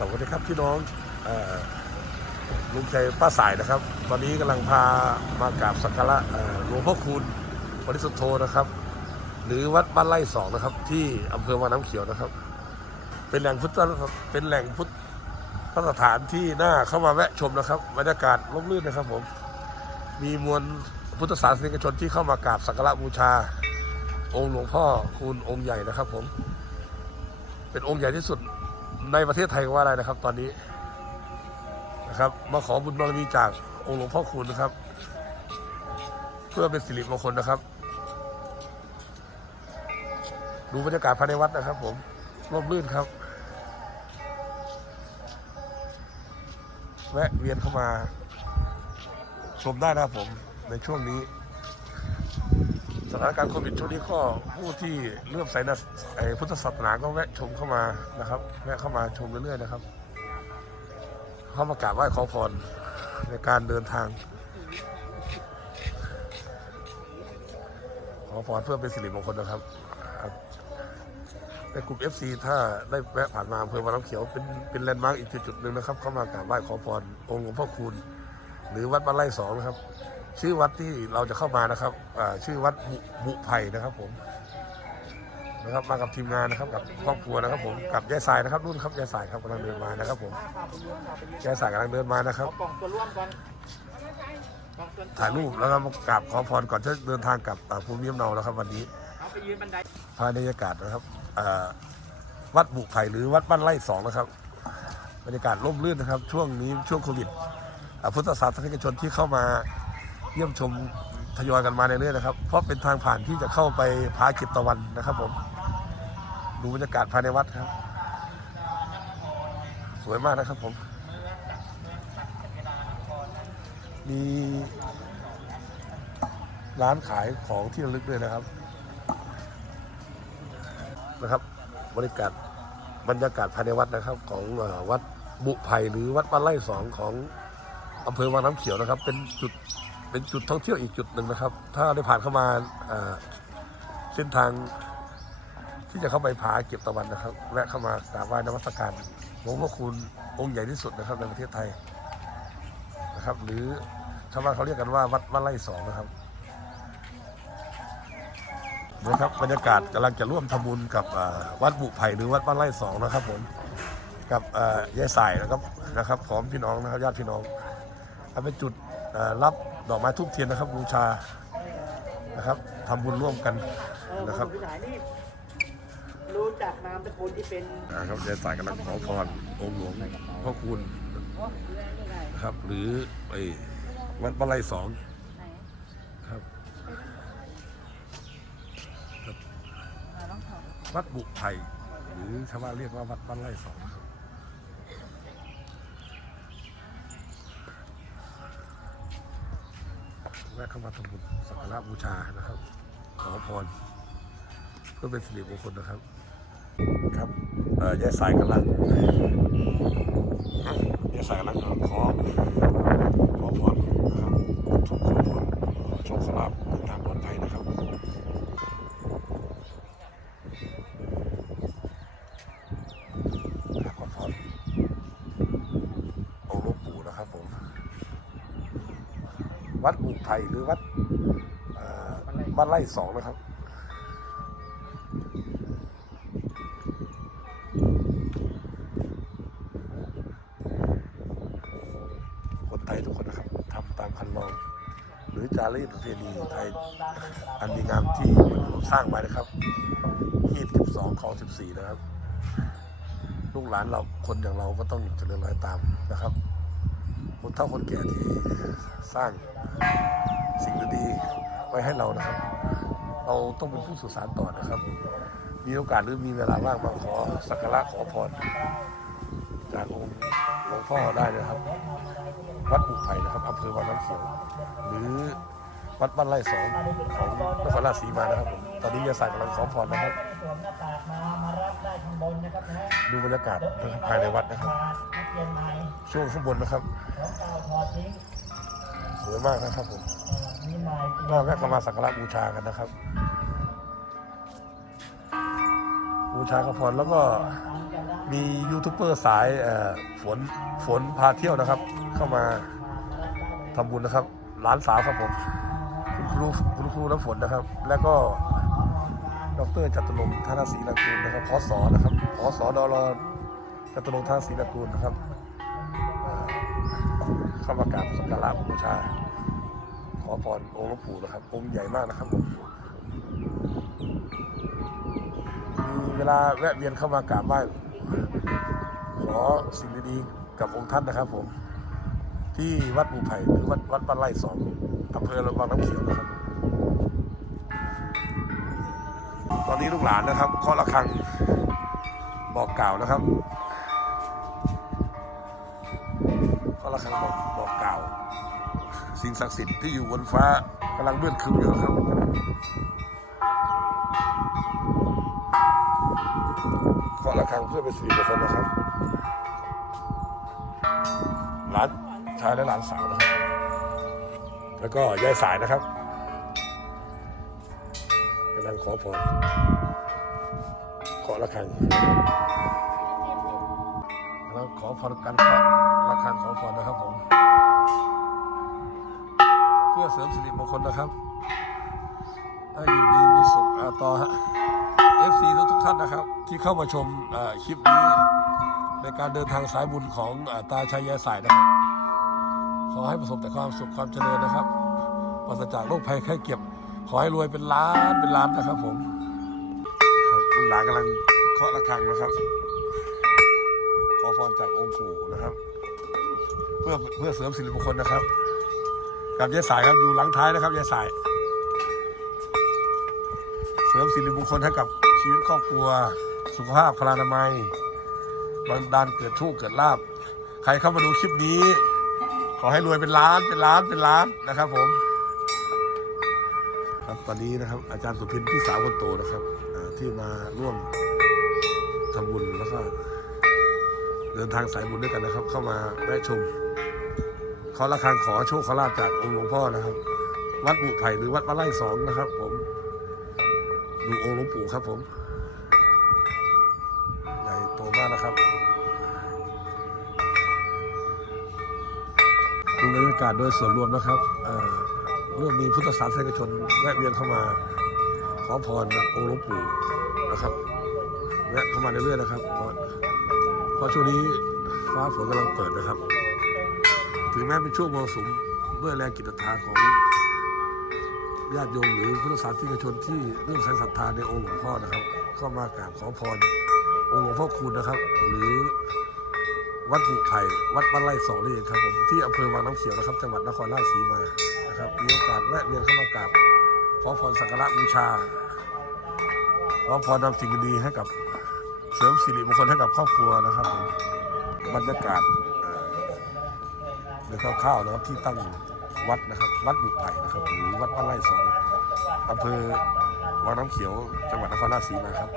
สวัสดีครับพี่น้องอลุงชัยป้าสายนะครับ วันนี้กำลังพามากราบสักการะอ่อหลวงพ่อคูณบริสุทธโธนะครับ หรือวัดบ้านไร่สองนะครับ ที่อำเภอวาน้ำเขียวนะครับ เป็นแหล่งพุทธเป็นแหล่งพุทธสถานที่น่าเข้ามาแวะชมนะครับบรรยากาศร่มรื่นนะครับผมมีมวลพุทธศาสนิกชนที่เข้ามากราบสักการะบูชา องค์หลวงพ่อคูณองค์ใหญ่นะครับ ผม เป็นองค์ใหญ่ที่สุด ในประเทศไทยก็ว่าอะได้นะครับ ตอนนี้นะครับ มาขอบุญบารมีจากองค์หลวงพ่อคูณนะครับ เพื่อเป็นสิริมงคลนะครับ ดูบรรยากาศภายในวัดนะครับ ผมร่มรื่นครับแวะเวียนเข้ามา ชมได้นะครับผมในช่วงนี้ สถานการณ์โควิดช่วงนี้ก็ผู้ที่เลื่อมใสในพุทธศาสนาก็แวะชมเข้ามานะครับแวะเข้ามาชมเรื่อยๆนะครับ เข้ามากราบไหว้ขอพรในการเดินทาง ขอพรเพื่อเป็นสิริมงคลนะครับในกลุ่ม FC ถ้าได้แวะผ่านมาอำเภอวังน้ำเขียวเป็นเป็นแลนด์มาร์กอีกจุดหนึ่งนะครับ เข้ามากราบไหว้ขอพรองค์หลวงพ่อคูณหรือวัดบ้านไร่สองนะครับ ชื่อวัดที่เราจะเข้ามานะครับอ่าชื่อวัดบุบุไผ่นะครับผมนะครับมากับทีมงานนะครับกับครอบครัวนะครับ ผมกับยายสายนะครับนู่นครับยายสายครับกำลังเดินมานะครับผมยายสายกำลังเดินมานะครับเอากล่องตัวร่วมกันกล่องตัวถ่ายรูปแล้วก็มากราบขอพรก่อนจะเดินทางกลับอ่าภูมิลำเนาแล้วครับ วันนี้เอาไปยืนบันไดภายในบรรยากาศนะครับอ่าวัดบุไผ่หรือวัดบ้านไร่สองนะครับบรรยากาศร่มรื่นนะครับ ช่วงนี้ช่วงโควิดอ่าพุทธศาสนิกชนที่เข้ามา เยี่ยมชมทยอยกันมาเรื่อยๆนะครับ เพราะเป็นทางผ่านที่จะเข้าไปผาเก็บตะวันนะครับผม ดูบรรยากาศภายในวัดครับ สวยมากนะครับผม มีร้านขายของที่ระลึกด้วยนะครับ นะครับ บรรยากาศบรรยากาศภายในวัดนะครับ ของวัดบุไผ่หรือวัดบ้านไร่สองของอำเภอวังน้ำเขียวนะครับ เป็นจุด เป็นจุดท่องเที่ยวอีกจุดหนึ่งนะครับ ถ้าได้ผ่านเข้ามาเส้นทางที่จะเข้าไปผาเก็บตะวันนะครับ แวะเข้ามากราบไหว้นมัสการหลวงพ่อคูณองค์ใหญ่ที่สุดนะครับในประเทศไทยนะครับ หรือชาวบ้านเขาเรียกกันว่าวัดบ้านไร่สองนะครับนะครับบรรยากาศกำลังจะร่วมทำบุญกับวัดบุไผ่หรือวัดบ้านไร่สองนะครับผมกับยายสายนะครับนะครับพร้อมพี่น้องนะครับญาติพี่น้องเป็นจุดรับ ดอกไม้ทูบเทียนนะครับบูชานะครับทำบุญร่วมกันเออนะครับผู้ชายนี่รู้จักนามสกุลที่เป็นนะครับยายสายกำลังขอพรองค์หลวงพ่อคูณนะครับ หรือไอ้วัดบ้านไร่สองครับวัดบุไผ่หรือชาวบ้านเรียกว่าวัดบ้านไร่สองครับ แวะ เข้ามาทำบุญสักการะบูชานะครับ ขอพร เพื่อเป็นสิริมงคลนะครับ ครับเอ่อยายสายกำลังฮะยายสายกำลังขอขอพรนะครับทุกคนขอโชคลาภ วัดบุไทยหรือวัดเอ่อบ้านไร่สองนะครับ คนไทยทุกคนนะครับทำตามคันลอง หรือจารีตประเพณีไทย อันดีงามที่มันสร้างไว้นะครับที่12ของ14นะครับ ลูกหลานเราคนอย่างเราก็ต้องเจริญรอยตามนะครับ คนเฒ่าคนแก่ที่สร้างสิ่งดีๆไว้ให้เรานะครับ เราต้องเป็นผู้สื่อสารต่อนะครับ มีโอกาสหรือมีเวลาว่างมาขอสักการะขอพร จากองค์หลวงพ่อได้นะครับ วัดบุกไผ่นะครับอำเภอวังน้ำเขียว หรือวัดบ้านไร่สองของนครราชสีมานะครับผมตอนนี้ยาสายกำลังขอพรนะครับ สวมหน้ากากมา มารับได้ข้างบนนะครับนะฮะดูบรรยากาศนะครับภายในวัดนะครับ นักเรียนใหม่ช่วงข้างบนนะครับของเก่าถอดทิ้งสวยมากนะครับผมเอ่อมีใหม่น่าแวะเข้ามาสักการะบูชากันนะครับ บูชาขอพรแล้วก็ฟังกันได้มียูทูบเบอร์สายเอ่อฝนฝนพาเที่ยวนะครับ เข้ามาทำบุญนะครับ หลานสาวครับผม คุณครูคุณครูน้ำฝนนะครับ แล้วก็ ดรจตุรงค์ธนศรีลากูลนะครับพศนะครับพศดรจตุรงค์ธนศรีลากูลนะครับเข้ามากราบสักการะบูชา ขอพรองค์หลวงปู่นะครับองค์ใหญ่มากนะครับผมมีเวลาแวะเวียนเข้ามากราบไหว้ขอสิ่งดีๆกับองค์ท่านนะครับผม ที่วัดบูไผ่หรือวัดวัดบ้านไร่สองอำเภอระวังน้ำเขียวนะครับ นี้ลูกหลานนะครับเคาะระฆังบอกกล่าวนะครับเคาะระฆังบอกบอกกล่าว สิ่งศักดิ์สิทธิ์ที่อยู่บนฟ้ากำลังเลื่อนคืนอยู่ครับขอระฆังเพื่อเป็นสิริมงคลนะครับหลานชายและหลานสาวนะครับ แล้วก็ยายสายนะครับ ลังขอพรขอระฆังแล้วขอพรกันขอระฆังขอพรนะครับผม เพื่อเสริมสิริมงคลนะครับให้อยู่ดีมีสุขอ่าต่อฮะ FC ทุกทุกท่านนะครับ ที่เข้ามาชมคลิปนี้ ในการเดินทางสายบุญของอตาชัยยายสายนะครับ ขอให้ประสบแต่ความสุขความเจริญนะครับปราศจากโรคภัยไข้เจ็บ ขอให้รวยเป็นล้านเป็นล้านนะครับผมครับลูกหลานกำลังเคาะระฆังนะครับ ขอพรจากองค์ปู่นะครับ เพื่อเพื่อเสริมสิริมงคลนะครับ กับยายสายครับอยู่หลังท้ายนะครับยายสาย เสริมสิริมงคลให้กับชีวิตครอบครัว สุขภาพพลานามัยบันดาลเกิดโชคเกิดลาบใครเข้ามาดูคลิปนี้ ขอให้รวยเป็นล้านเป็นล้านเป็นล้านนะครับผม ครับตอนนี้นะครับ อาจารย์สุพินพี่สาวคนโตนะครับที่มาร่วมทำบุญแล้วก็เดินทางสายบุญด้วยกันนะครับ เข้ามาแวะชมขอระฆังขอโชคขอลาบจากองค์หลวงพ่อนะครับ วัดบุไผ่หรือวัดบ้าไร่สองนะครับ ผมดูองค์หลวงปู่ครับ ผม ใหญ่โตมากนะครับดูบรรยากาศโดยส่วนรวมนะครับ เอ่อมีพุทธศาสนิกชนแวะเวียนเข้ามา ขอพรองค์หลวงปู่นะครับแวะเข้ามาเรื่อยๆนะครับเพราะช่วงนี้ฟ้าฝนกำลังเปิดนะครับ ถึงแม้เป็นช่วงมรสุมด้วยแรงกิจทาของญาติโยมหรือพุทธศาสนิกชนที่เริ่อมใส่ศรัทธาในองค์หลวงพ่อนะครับเข้ามากราบขอพรองค์หลวงพ่อคูณนะครับ หรือ วัดบุกไผ่วัดบ้านไร่สองนี่เองครับผมที่อำเภอวังน้ำเขียวนะครับ จังหวัดนครราชสีมานะครับมีโอกาสแวะเวียนเข้ามากราบขอพรสักการะบูชาขอพรนำสิ่งดีให้กับเสริมสิริมงคลให้กับครอบครัวนะครับผมบรรยากาศเอ่อในคร่าวๆนะครับที่ตั้งวัดนะครับ วัดบุกไผ่นะครับหรือวัดบ้านไร่สองอำเภอวังน้ำเขียว จังหวัดนครราชสีมาครับ